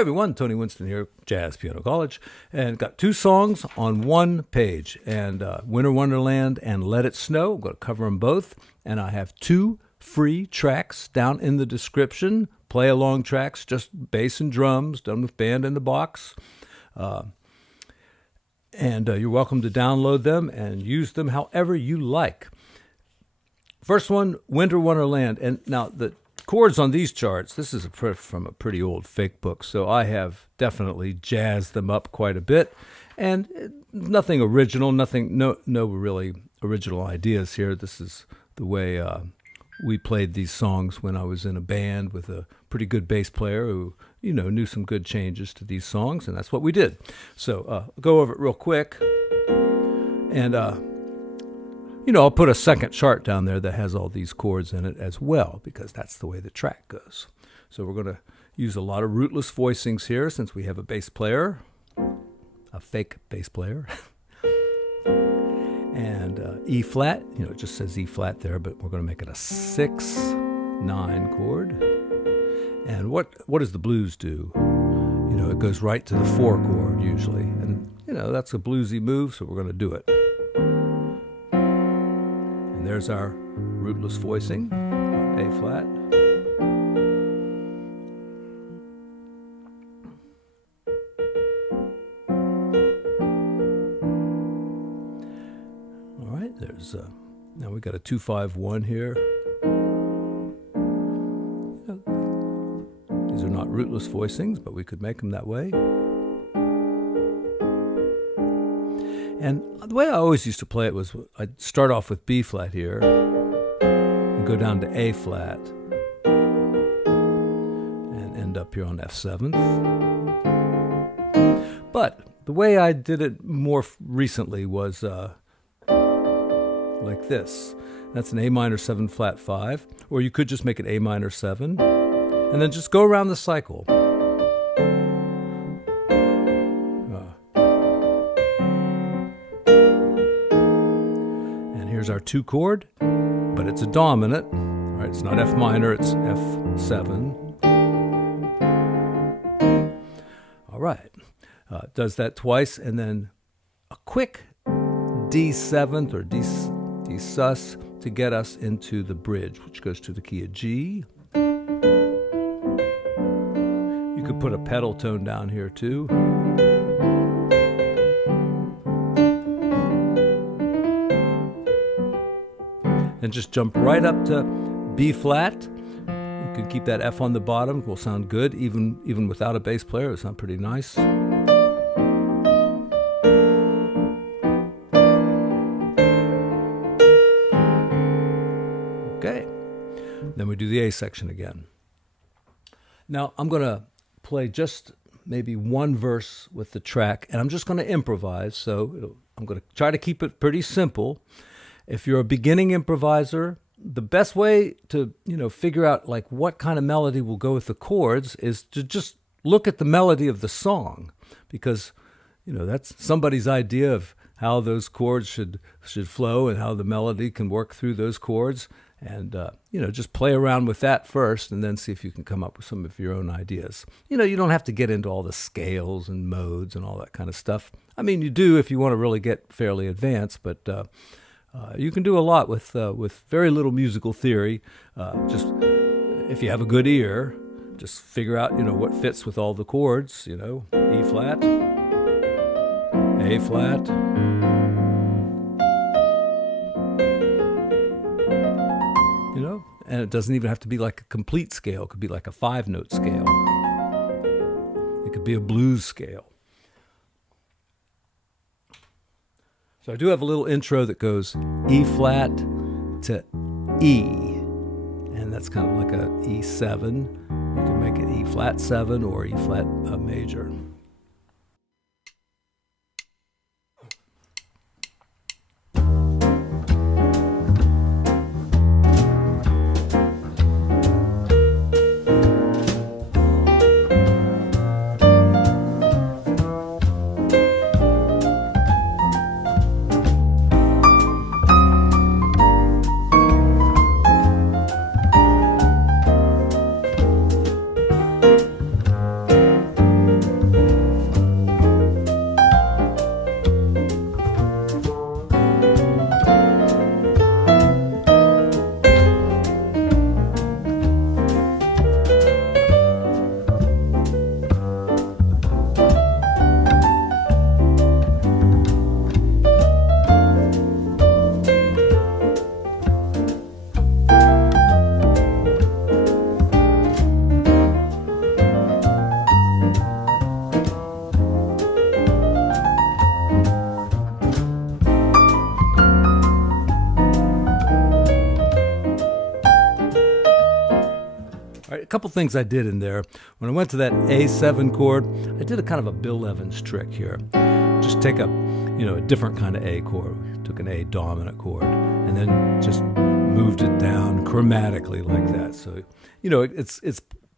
Everyone, Tony Winston here, Jazz Piano College, and got two songs on one page, and Winter Wonderland and Let It Snow. I'm going to cover them both, and I have two free tracks down in the description, play-along tracks, just bass and drums, done with band in the box, and you're welcome to download them and use them however you like. First one, Winter Wonderland, and now the chords on these charts, this is from a pretty old fake book, so I have definitely jazzed them up quite a bit, and nothing original, no really original ideas here. This is the way we played these songs when I was in a band with a pretty good bass player who, knew some good changes to these songs, and that's what we did. So I'll go over it real quick, and I'll put a second chart down there that has all these chords in it as well, because that's the way the track goes. So we're going to use a lot of rootless voicings here since we have a bass player, a fake bass player, and E flat. It just says E flat there, but we're going to make it a 6/9 chord. And what does the blues do? It goes right to the 4 chord usually, and that's a bluesy move, so we're going to do it. And there's our rootless voicing, A flat. All right, there's now we got a 2-5-1 here. These are not rootless voicings, but we could make them that way. And the way I always used to play it was I'd start off with B flat here and go down to A flat and end up here on F7th. But the way I did it more recently was like this. That's an A minor 7 flat 5, or you could just make it A minor 7 and then just go around the cycle. Here's our 2 chord, but it's a dominant. All right, it's not F minor, it's F7. All right, does that twice, and then a quick D7th or D sus to get us into the bridge, which goes to the key of G. You could put a pedal tone down here too. And just jump right up to B flat. You can keep that F on the bottom. It will sound good, even without a bass player. It'll sound pretty nice. Okay. Then we do the A section again. Now I'm going to play just maybe one verse with the track, and I'm just going to improvise. So I'm going to try to keep it pretty simple. If you're a beginning improviser, the best way to, figure out like what kind of melody will go with the chords is to just look at the melody of the song, because, that's somebody's idea of how those chords should flow and how the melody can work through those chords. And, just play around with that first and then see if you can come up with some of your own ideas. You don't have to get into all the scales and modes and all that kind of stuff. I mean, you do if you want to really get fairly advanced, but you can do a lot with very little musical theory. Just if you have a good ear, just figure out what fits with all the chords. E flat, A flat, and it doesn't even have to be like a complete scale. It could be like a 5-note scale. It could be a blues scale. So I do have a little intro that goes E flat to E, and that's kind of like a E7. You can make it E flat 7 or E flat major. couple things I did in there. When I went to that A7 chord, I did a kind of a Bill Evans trick here. Just take a different kind of A chord. Took an A dominant chord and then just moved it down chromatically like that. So, it's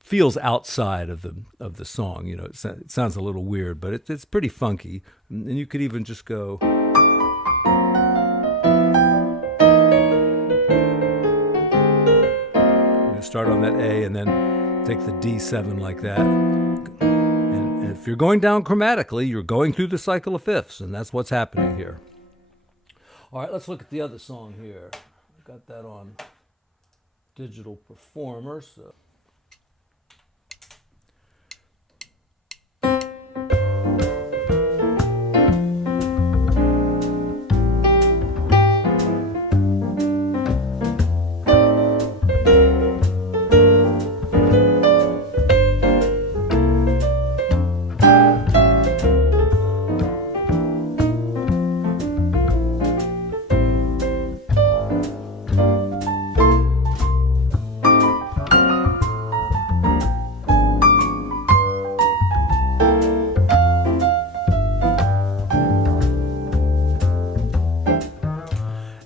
feels outside of the song. It sounds a little weird, but it's pretty funky. And you could even just go. Start on that A and then take the D7 like that. And if you're going down chromatically, you're going through the cycle of fifths, and that's what's happening here. All right, let's look at the other song here. I got that on Digital Performer. So.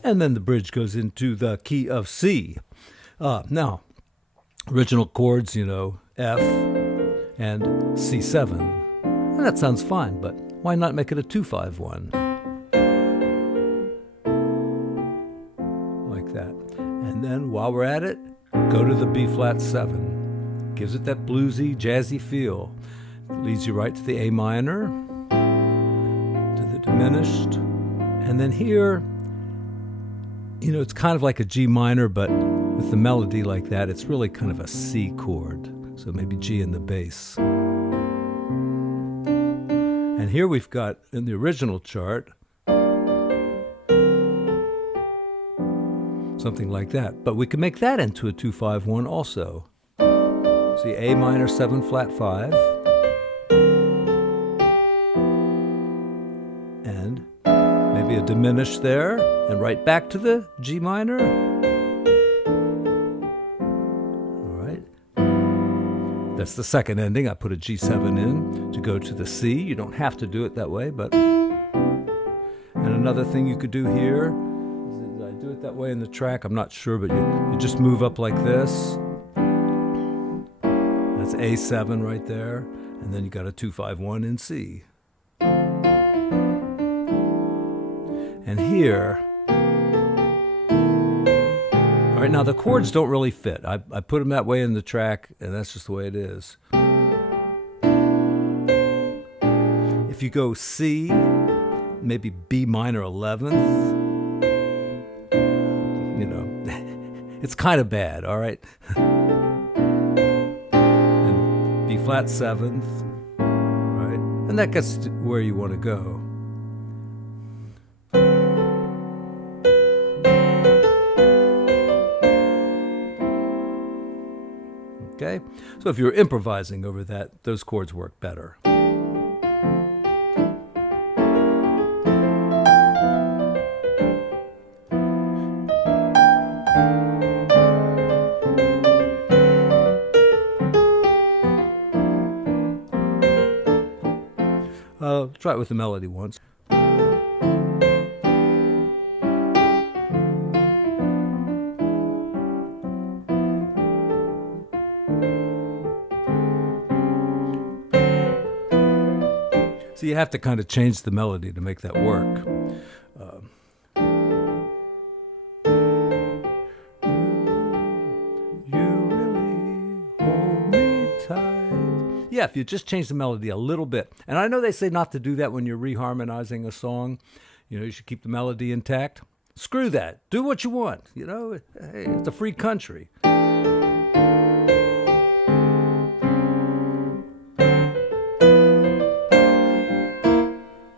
And then the bridge goes into the key of C. Now, original chords, F and C7. And that sounds fine, but why not make it a 2-5-1? Like that. And then while we're at it, go to the B flat 7. Gives it that bluesy, jazzy feel. Leads you right to the A minor, to the diminished. And then here, it's kind of like a G minor, but with the melody like that, it's really kind of a C chord. So maybe G in the bass. And here we've got, in the original chart, something like that. But we can make that into a 2-5-1 also. See, A minor 7 flat 5. And maybe a diminished there. And right back to the G minor. All right. That's the second ending. I put a G7 in to go to the C. You don't have to do it that way, but. And another thing you could do here, is I do it that way in the track, I'm not sure, but you just move up like this. That's A7 right there. And then you got a 2-5-1 in C. And here. All right, now the chords don't really fit. I put them that way in the track, and that's just the way it is. If you go C, maybe B minor 11th, it's kind of bad, all right? And B flat 7th, right? And that gets to where you want to go. Okay? So if you're improvising over that, those chords work better. Try it with the melody once. So you have to kind of change the melody to make that work. Yeah, if you just change the melody a little bit. And I know they say not to do that when you're reharmonizing a song. You should keep the melody intact. Screw that. Do what you want. Hey, it's a free country. All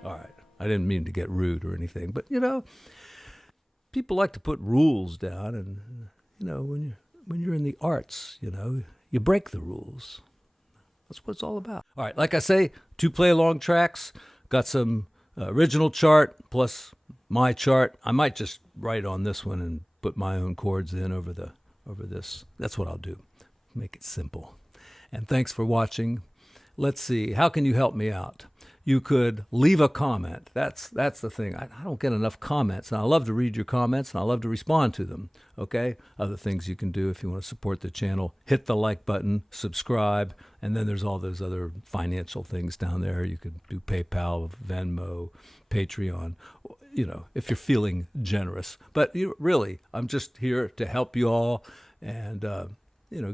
right. I didn't mean to get rude or anything, but people like to put rules down, and when you're in the arts, you break the rules. That's what it's all about. All right, like I say, 2 play-along tracks. Got some original chart plus my chart. I might just write on this one and put my own chords in over this. That's what I'll do. make it simple. And thanks for watching. Let's see, how can you help me out? You could leave a comment. That's the thing. I don't get enough comments, and I love to read your comments, and I love to respond to them, okay? Other things you can do if you want to support the channel, hit the like button, subscribe, and then there's all those other financial things down there. You could do PayPal, Venmo, Patreon, if you're feeling generous. But really, I'm just here to help you all and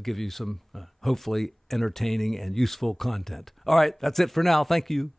give you some hopefully entertaining and useful content. All right, that's it for now. Thank you.